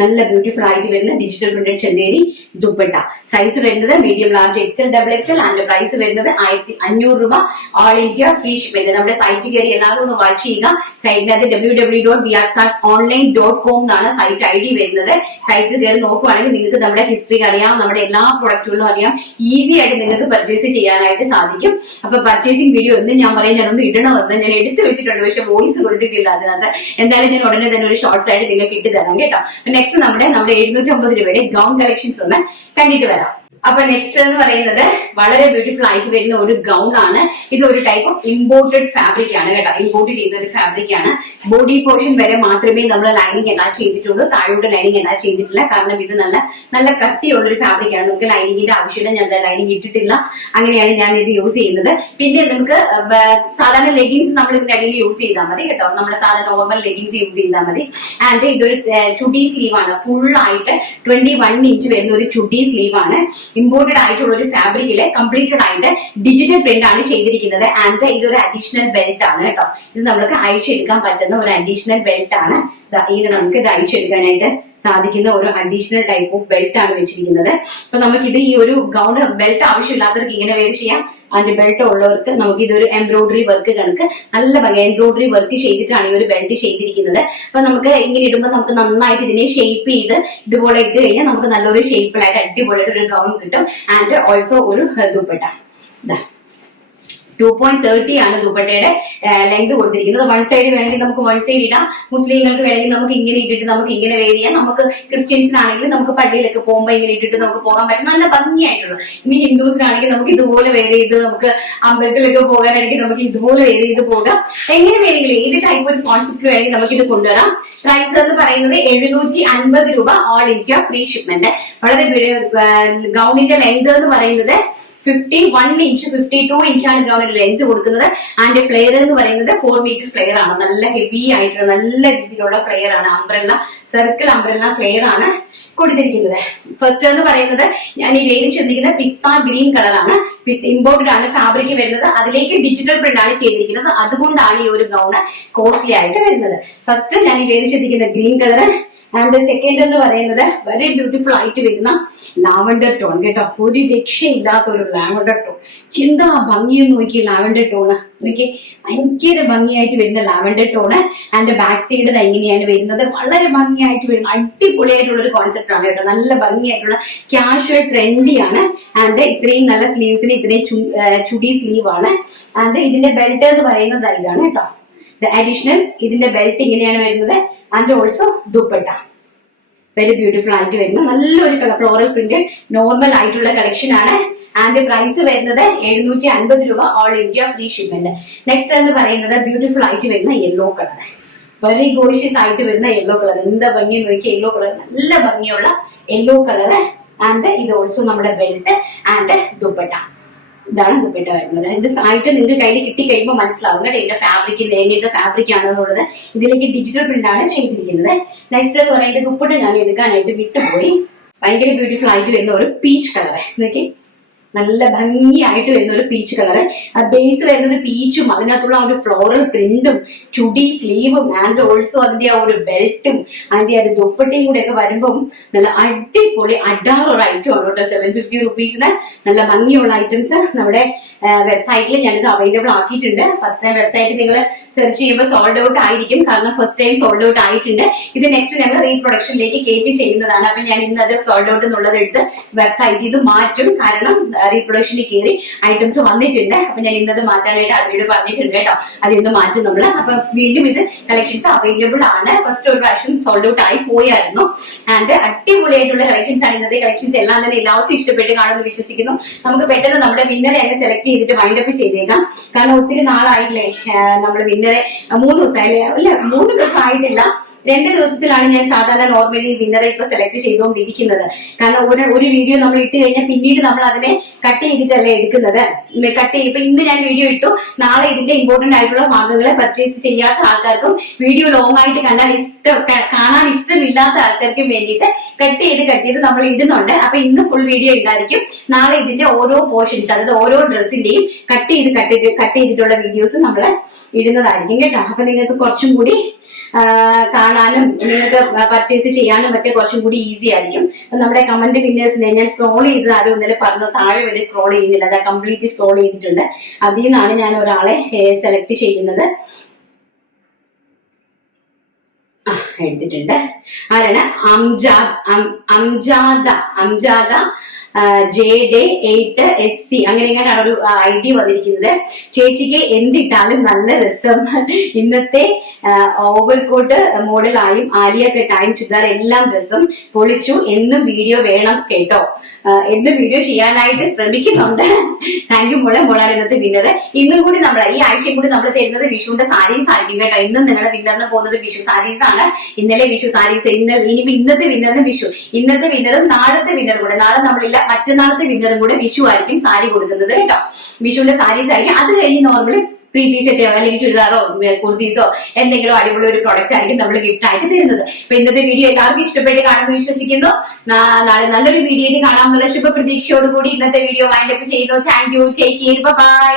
നല്ല ബ്യൂട്ടിഫുൾ ആയിട്ട് വരുന്ന digital printed Chanderi dupatta. Size വരുന്നത് medium large XL XXL. And price വരുന്നത് 1500 രൂപ, ഓൾ ഇന്ത്യ ഫ്രീ ഷിപ്മെന്റ്. നമ്മുടെ സൈറ്റിൽ കയറി എല്ലാവരും ഒന്ന് വാച്ച് ചെയ്യുക. സൈറ്റിനകത്ത് www.brstarsonline.com എന്നാണ് സൈറ്റ് ID വരുന്നത്. സൈറ്റിൽ കയറി നോക്കുവാണെങ്കിൽ നിങ്ങൾക്ക് നമ്മുടെ ഹിസ്റ്ററി അറിയാം, നമ്മുടെ എല്ലാ പ്രൊഡക്റ്റുകളും അറിയാം. ഈസി ആയിട്ട് നിങ്ങൾക്ക് പർച്ചേസ് ചെയ്യാനായിട്ട് സാധിക്കും. അപ്പൊ പർച്ചേസിംഗ് വീഡിയോ എന്ന് ഞാൻ പറയും, ഞാനൊന്ന് ഇടണമെന്ന് ഞാൻ എടുത്തു വെച്ചിട്ടുണ്ട്, പക്ഷെ വോയിസ് കൊടുത്തിട്ടില്ല അതിനകത്ത്. എന്തായാലും ഞാൻ ഉടനെ തന്നെ ഒരു ഷോർട്സ് ആയിട്ട് നിങ്ങൾക്ക് ഇട്ട് തരാം കേട്ടോ. നെക്സ്റ്റ് നമ്മുടെ 750 രൂപയുടെ ഗൗൺ കളക്ഷൻസ് ഒന്ന് കണ്ടിട്ട് വരാം. അപ്പൊ നെക്സ്റ്റ് എന്ന് പറയുന്നത് വളരെ ബ്യൂട്ടിഫുൾ ആയിട്ട് വരുന്ന ഒരു ഗൗൺ ആണ്. ഇത് ഒരു ടൈപ്പ് ഓഫ് ഇമ്പോർട്ടഡ് ഫാബ്രിക് ആണ് കേട്ടോ. ഇമ്പോർട്ട് ചെയ്ത ഒരു ഫാബ്രിക് ആണ്. ബോഡി പോർഷൻ വരെ മാത്രമേ നമ്മൾ ലൈനിങ് അറ്റാച്ച് ചെയ്തിട്ടുള്ളൂ, താഴോട്ട് ലൈനിങ് അറ്റാച്ച് ചെയ്തിട്ടില്ല. കാരണം ഇത് നല്ല കട്ടിയുള്ള ഒരു ഫാബ്രിക് ആണ്. നമുക്ക് ലൈനിങ്ങിന്റെ ആവശ്യമില്ല, ഞാൻ ലൈനിങ് ഇട്ടിട്ടില്ല, അങ്ങനെയാണ് ഞാൻ ഇത് യൂസ് ചെയ്യുന്നത്. പിന്നെ നമുക്ക് സാധാരണ ലെഗിങ്സ് നമ്മൾ ഇതിന്റെ അടിയിൽ യൂസ് ചെയ്താൽ മതി കേട്ടോ. നമ്മുടെ സാധാരണ നോർമൽ ലെഗിങ്സ് യൂസ് ചെയ്താൽ മതി. ആൻഡ് ഇതൊരു ചുഡി സ്ലീവ് ആണ്, ഫുൾ ആയിട്ട് 21 ഇഞ്ച് വരുന്ന ഒരു ചുഡി സ്ലീവ് ആണ്. ഇമ്പോർട്ടഡ് ആയിട്ടുള്ള ഒരു ഫാബ്രിക്കില് കംപ്ലീറ്റഡ് ആയിട്ട് ഡിജിറ്റൽ പ്രിന്റ് ആണ് ചെയ്തിരിക്കുന്നത്. ആൻഡ് ഇതൊരു അഡീഷണൽ ബെൽറ്റ് ആണ് കേട്ടോ. ഇത് നമുക്ക് അഴിച്ചെടുക്കാൻ പറ്റുന്ന ഒരു അഡീഷണൽ ബെൽറ്റ് ആണ്. ഇങ്ങനെ നമുക്ക് ഇത് അഴിച്ചെടുക്കാനായിട്ട് സാധിക്കുന്ന ഒരു അഡീഷണൽ ടൈപ്പ് ഓഫ് ബെൽറ്റ് ആണ് വെച്ചിരിക്കുന്നത്. അപ്പൊ നമുക്കിത് ഈ ഒരു ഗൗൺ ബെൽറ്റ് ആവശ്യമില്ലാത്തവർക്ക് ഇങ്ങനെ വെയർ ചെയ്യാം. ആൻഡ് ബെൽറ്റ് ഉള്ളവർക്ക് നമുക്ക് ഇതൊരു എംബ്രോയിഡറി വർക്ക് കണക്ക് നല്ല ഭംഗി എംബ്രോയിഡറി വർക്ക് ചെയ്തിട്ടാണ് ഈ ഒരു ബെൽറ്റ് ചെയ്തിരിക്കുന്നത്. അപ്പൊ നമുക്ക് ഇങ്ങനെ ഇടുമ്പോൾ നമുക്ക് നന്നായിട്ട് ഇതിനെ ഷേപ്പ് ചെയ്ത് ഇതുപോലെ ഇട്ട് കഴിഞ്ഞാൽ നമുക്ക് നല്ലൊരു ഷേപ്പിലായിട്ട് അടിപൊളിയായിട്ട് ഒരു ഗൗൺ കിട്ടും. ആൻഡ് ഓൾസോ ഒരു ദുപ്പട്ട. 2.30 ആണ് ദുപ്പട്ടയുടെ ലെങ്ത് കൊടുത്തിരിക്കുന്നത്. വൺ സൈഡ് വേണമെങ്കിൽ നമുക്ക് വൺ സൈഡ് ഇടാം, മുസ്ലിങ്ങൾക്ക് വേണമെങ്കിൽ നമുക്ക് ഇങ്ങനെ ഇട്ടിട്ട് നമുക്ക് ഇങ്ങനെ വെയർ ചെയ്യാം, നമുക്ക് ക്രിസ്ത്യൻസിനാണെങ്കിൽ നമുക്ക് പള്ളിയിലൊക്കെ പോകുമ്പോൾ ഇങ്ങനെ ഇട്ടിട്ട് നമുക്ക് പോകാൻ പറ്റും, നല്ല ഭംഗിയായിട്ടുള്ള. ഇനി ഹിന്ദുസിനാണെങ്കിൽ നമുക്ക് ഇതുപോലെ വെയർ ചെയ്ത് നമുക്ക് അമ്പലത്തിലൊക്കെ പോകാനാണെങ്കിൽ നമുക്ക് ഇതുപോലെ വെയർ ചെയ്ത് പോകാം. എങ്ങനെ വേണമെങ്കിലും ഏത് ടൈപ്പ് ഒരു കോൺസെപ്റ്റ് വേണമെങ്കിൽ നമുക്ക് ഇത് കൊണ്ടുവരാം. പ്രൈസ് എന്ന് പറയുന്നത് 750 രൂപ, ഓൾ ഇന്ത്യ ഫ്രീ ഷിപ്മെന്റ്. വളരെ ഗൗണിന്റെ ലെങ്ത് എന്ന് പറയുന്നത് 51 ഇഞ്ച് 52 ഇഞ്ചാണ് ഗൗണിന്റെ ലെങ്ത് കൊടുക്കുന്നത്. ആൻഡ് ഫ്ലെയർ എന്ന് പറയുന്നത് 4 മീറ്റർ ഫ്ലെയർ ആണ്. നല്ല ഹെവി ആയിട്ടുള്ള നല്ല രീതിയിലുള്ള ഫ്ലെയർ ആണ്, അംബ്രല്ല സർക്കിൾ അംബ്രല്ല ഫ്ലെയർ ആണ് കൊടുത്തിരിക്കുന്നത്. ഫസ്റ്റ് എന്ന് പറയുന്നത് ഞാൻ ഈ വെയിൽ ചെന്നിരിക്കുന്ന പിസ്ത ഗ്രീൻ കളറാണ്, ഇമ്പോർട്ടഡ് ആണ് ഫാബ്രിക് വരുന്നത്. അതിലേക്ക് ഡിജിറ്റൽ പ്രിന്റ് ആണ് ചെയ്തിരിക്കുന്നത്, അതുകൊണ്ടാണ് ഈ ഒരു ഗൗണ് കോസ്റ്റ്ലി ആയിട്ട് വരുന്നത്. ഫസ്റ്റ് ഞാൻ ഈ വെയിൽ ചെന്നിരിക്കുന്ന ഗ്രീൻ കളർ. ആൻഡ് സെക്കൻഡ് എന്ന് പറയുന്നത് വെരി ബ്യൂട്ടിഫുൾ ആയിട്ട് വരുന്ന ലാവൻഡർ ടോൺ കേട്ടോ, ഒരു രക്ഷയില്ലാത്ത ഒരു ലാവൻഡർ ടോൺ. എന്താ ഭംഗിയെന്ന് നോക്കി ലാവൻഡർ ടോണ് നോക്കി, ഭയങ്കര ഭംഗിയായിട്ട് വരുന്ന lavender tone. And back side എങ്ങനെയാണ് വരുന്നത്, വളരെ ഭംഗിയായിട്ട് വരുന്ന അടിപൊളിയായിട്ടുള്ള ഒരു കോൺസെപ്റ്റ് ആണ് കേട്ടോ. നല്ല ഭംഗിയായിട്ടുള്ള ക്യാഷ്വൽ ട്രെൻഡി ആണ്. ആൻഡ് ഇത്രയും നല്ല സ്ലീവ്സിന് ഇത്രയും ചുടി സ്ലീവ് ആണ്. ആൻഡ് ഇതിന്റെ ബെൽറ്റ് എന്ന് പറയുന്നത് ഇതാണ് കേട്ടോ, അഡീഷണൽ ഇതിന്റെ ബെൽറ്റ് ഇങ്ങനെയാണ് വരുന്നത്. And also dupatta very beautiful ആയിട്ട് വരുന്ന നല്ലൊരു കളർ ഫ്ലോറൽ പ്രിന്റ് നോർമൽ ആയിട്ടുള്ള കളക്ഷൻ ആണ്. ആൻഡ് പ്രൈസ് വരുന്നത് 750 രൂപ, all India free shipment. Next എന്ന് പറയുന്നത് ബ്യൂട്ടിഫുൾ ആയിട്ട് വരുന്ന യെല്ലോ കളർ, വെരി ഗോഷ്യസ് ആയിട്ട് വരുന്ന യെല്ലോ കളർ. എന്താ ഭംഗി നോക്കി, യെല്ലോ കളർ നല്ല ഭംഗിയുള്ള യെല്ലോ കളർ. ആൻഡ് ഇത് ഓൾസോ നമ്മുടെ ബെൽറ്റ് ആൻഡ് ദുപ്പട്ട. ഇതാണ് ദുപ്പട്ട വരുന്നത്. ഇത് ആയിട്ട് നിങ്ങൾക്ക് കയ്യിൽ കിട്ടി കഴിയുമ്പോൾ മനസ്സിലാവും കേട്ടോ ഇതിന്റെ ഫാബ്രിക് എങ്ങനത്തെ ഫാബ്രിക് ആണെന്നുള്ളത്. ഇതിലേക്ക് ഡിജിറ്റൽ പ്രിന്റ് ആണ് ചെയ്തിരിക്കുന്നത്. നെക്സ്റ്റ് എന്ന് പറയുന്നത് ദുപ്പട്ട ഞാൻ എടുക്കാനായിട്ട് വിട്ടുപോയി. ഭയങ്കര ബ്യൂട്ടിഫുൾ ആയിട്ട് വരുന്ന ഒരു പീച്ച് കളർ നോക്കി, നല്ല ഭംഗിയായിട്ട് വരുന്ന ഒരു പീച്ച് കളറ്. ബേസ് വരുന്നത് പീച്ചും അതിനകത്തുള്ള ഒരു ഫ്ലോറൽ പ്രിന്റും ചുടി സ്ലീവും ആൻഡ് ഓൾസോ അതിന്റെ ആ ഒരു ബെൽറ്റും അതിന്റെ ആ ഒരു ദുപ്പട്ടയും കൂടെ ഒക്കെ വരുമ്പം നല്ല അടിപൊളി അഡാറൊരു ഐറ്റം ആണ് കേട്ടോ. 750 റുപ്പീസിന് നല്ല ഭംഗിയുള്ള ഐറ്റംസ് നമ്മുടെ വെബ്സൈറ്റിൽ ഞാനിത് അവൈലബിൾ ആക്കിയിട്ടുണ്ട്. ഫസ്റ്റ് ടൈം വെബ്സൈറ്റിൽ നിങ്ങൾ സെർച്ച് ചെയ്യുമ്പോൾ സോൾഡ് ഔട്ട് ആയിരിക്കും, കാരണം ഫസ്റ്റ് ടൈം സോൾഡ് ഔട്ട് ആയിട്ടുണ്ട്. ഇത് നെക്സ്റ്റ് ഞങ്ങൾ റീപ്രൊഡക്ഷനിലേക്ക് കയറ്റി ചെയ്യുന്നതാണ്. അപ്പൊ ഞാൻ ഇന്ന് അത് സോൾഡ് ഔട്ട് എന്നുള്ളത് എടുത്ത് വെബ്സൈറ്റിൽ ഇത് മാറ്റും, കാരണം റീപ്രൊഡക്ഷനിൽ കയറി ഐറ്റംസ് വന്നിട്ടുണ്ട്. അപ്പൊ ഞാൻ ഇന്നത് മാറ്റാനായിട്ട് അതിനോട് പറഞ്ഞിട്ടുണ്ട് കേട്ടോ, അത് ഇന്ന് മാറ്റും നമ്മള്. അപ്പൊ വീണ്ടും ഇത് കളക്ഷൻസ് അവൈലബിൾ ആണ്. ഫസ്റ്റ് ഒരു പ്രാവശ്യം സോൾഡ് ഔട്ട് ആയി പോയായിരുന്നു. ആൻഡ് അടിപൊളിയായിട്ടുള്ള കളക്ഷൻസ് ആണ് ഇന്നത്തെ കളക്ഷൻസ്. എല്ലാം തന്നെ എല്ലാവർക്കും ഇഷ്ടപ്പെട്ട് കാണുമെന്ന് വിശ്വസിക്കുന്നു. നമുക്ക് പെട്ടെന്ന് നമ്മുടെ വിന്നറെ തന്നെ സെലക്ട് ചെയ്തിട്ട് വൈൻഡപ്പ് ചെയ്തേക്കാം, കാരണം ഒത്തിരി നാളായില്ലേ നമ്മൾ വിന്നറെ 3 ദിവസമായില്ലേ, അല്ല 3 ദിവസം ആയിട്ടില്ല, 2 ദിവസത്തിലാണ് ഞാൻ സാധാരണ നോർമലി വിന്നറെ ഇപ്പൊ സെലക്ട് ചെയ്തുകൊണ്ടിരിക്കുന്നത്. കാരണം ഒരു വീഡിയോ നമ്മൾ ഇട്ട് കഴിഞ്ഞാൽ പിന്നീട് നമ്മൾ അതിനെ കട്ട് ചെയ്തിട്ടല്ലേ എടുക്കുന്നത്. കട്ട് ചെയ്ത് ഇപ്പൊ ഇന്ന് ഞാൻ വീഡിയോ ഇട്ടു, നാളെ ഇതിന്റെ ഇമ്പോർട്ടന്റ് ആയിട്ടുള്ള ഭാഗങ്ങളെ പർച്ചേസ് ചെയ്യാത്ത ആൾക്കാർക്കും വീഡിയോ ലോങ് ആയിട്ട് കാണാൻ ഇഷ്ടമില്ലാത്ത ആൾക്കാർക്കും വേണ്ടിയിട്ട് കട്ട് ചെയ്ത് നമ്മൾ ഇടുന്നുണ്ട്. അപ്പൊ ഇന്ന് ഫുൾ വീഡിയോ ഉണ്ടായിരിക്കും. നാളെ ഇതിന്റെ ഓരോ പോർഷൻസ്, അതായത് ഓരോ ഡ്രസ്സിന്റെയും കട്ട് ചെയ്തിട്ടുള്ള വീഡിയോസ് നമ്മൾ ഇടുന്നതായിരിക്കും കേട്ടോ. അപ്പൊ നിങ്ങൾക്ക് കുറച്ചും കൂടി കാണാനും നിങ്ങൾക്ക് പർച്ചേസ് ചെയ്യാനും ഒക്കെ കുറച്ചും കൂടി ഈസി ആയിരിക്കും. നമ്മുടെ കമന്റ് വിന്നേഴ്സിനെ ഞാൻ സ്ക്രോൾ ചെയ്ത് ആരും ഇന്നലെ പറഞ്ഞു, താഴെ വരെ സ്ക്രോൾ ചെയ്യുന്നില്ല, അത് കംപ്ലീറ്റ് സ്ക്രോൾ ചെയ്തിട്ടുണ്ട്. അതിൽ നിന്നാണ് ഞാൻ ഒരാളെ സെലക്ട് ചെയ്യുന്നത്. എടുത്തിട്ടുണ്ട്. ആരാണ്? അംജാദ JD8SC അങ്ങനെയാണ് ഒരു ID വന്നിരിക്കുന്നത്. ചേച്ചിക്ക് എന്തിട്ടാലും നല്ല രസം. ഇന്നത്തെ ഓവർകോട്ട് മോഡലായും ആലിയ കട്ടായും ചുരിദാർ എല്ലാം രസം, പൊളിച്ചു. എന്നും വീഡിയോ വേണം കേട്ടോ, എന്നും വീഡിയോ ചെയ്യാനായിട്ട് ശ്രമിക്കുന്നുണ്ട്. താങ്ക് യു മോളാണ് ഇന്നത്തെ വിന്നർ. ഇന്നും കൂടി നമ്മൾ ഈ ആഴ്ചയും കൂടി നമ്മൾ തരുന്നത് വിഷുവിന്റെ സാരീസ് ആയിരിക്കും കേട്ടോ. ഇന്നും നിങ്ങളുടെ വിന്നറിന് പോകുന്നത് വിഷു സാരീസ് ആണ്. ഇന്നലെ വിഷു സാരീസ്, ഇനിയിപ്പോ ഇന്നത്തെ വിന്നറിന് വിഷു, ഇന്നത്തെ വിന്നറും നാളത്തെ വിന്നറും കൂടെ, നാളെ നമ്മളില്ല മറ്റന്നാളത്തെ വിന്നറും കൂടെ വിഷു ആയിരിക്കും സാരി കൊടുക്കുന്നത് കേട്ടോ. വിഷുവിന്റെ സാരീസ് ആയിരിക്കും. അത് കഴിഞ്ഞ് നോർമലി 3 പീസ് സെറ്റോ അല്ലെങ്കിൽ ചുരിദാറോ കുർത്തീസോ എന്തെങ്കിലും അടിപൊളി ഒരു പ്രോഡക്റ്റ് ആയിരിക്കും നമ്മൾ ഗിഫ്റ്റ് ആയിട്ട് തരുന്നത്. അപ്പൊ ഇന്നത്തെ വീഡിയോ എല്ലാവർക്കും ഇഷ്ടപ്പെട്ട് കാണുമെന്ന് വിശ്വസിക്കുന്നു. നാളെ നല്ലൊരു വീഡിയോയിൽ കാണാമെന്നുള്ള ശുഭപ്രതീക്ഷയോടുകൂടി ഇന്നത്തെ വീഡിയോ വൈൻഡപ്പ് ചെയ്യുന്നു. Thank you, take care, by.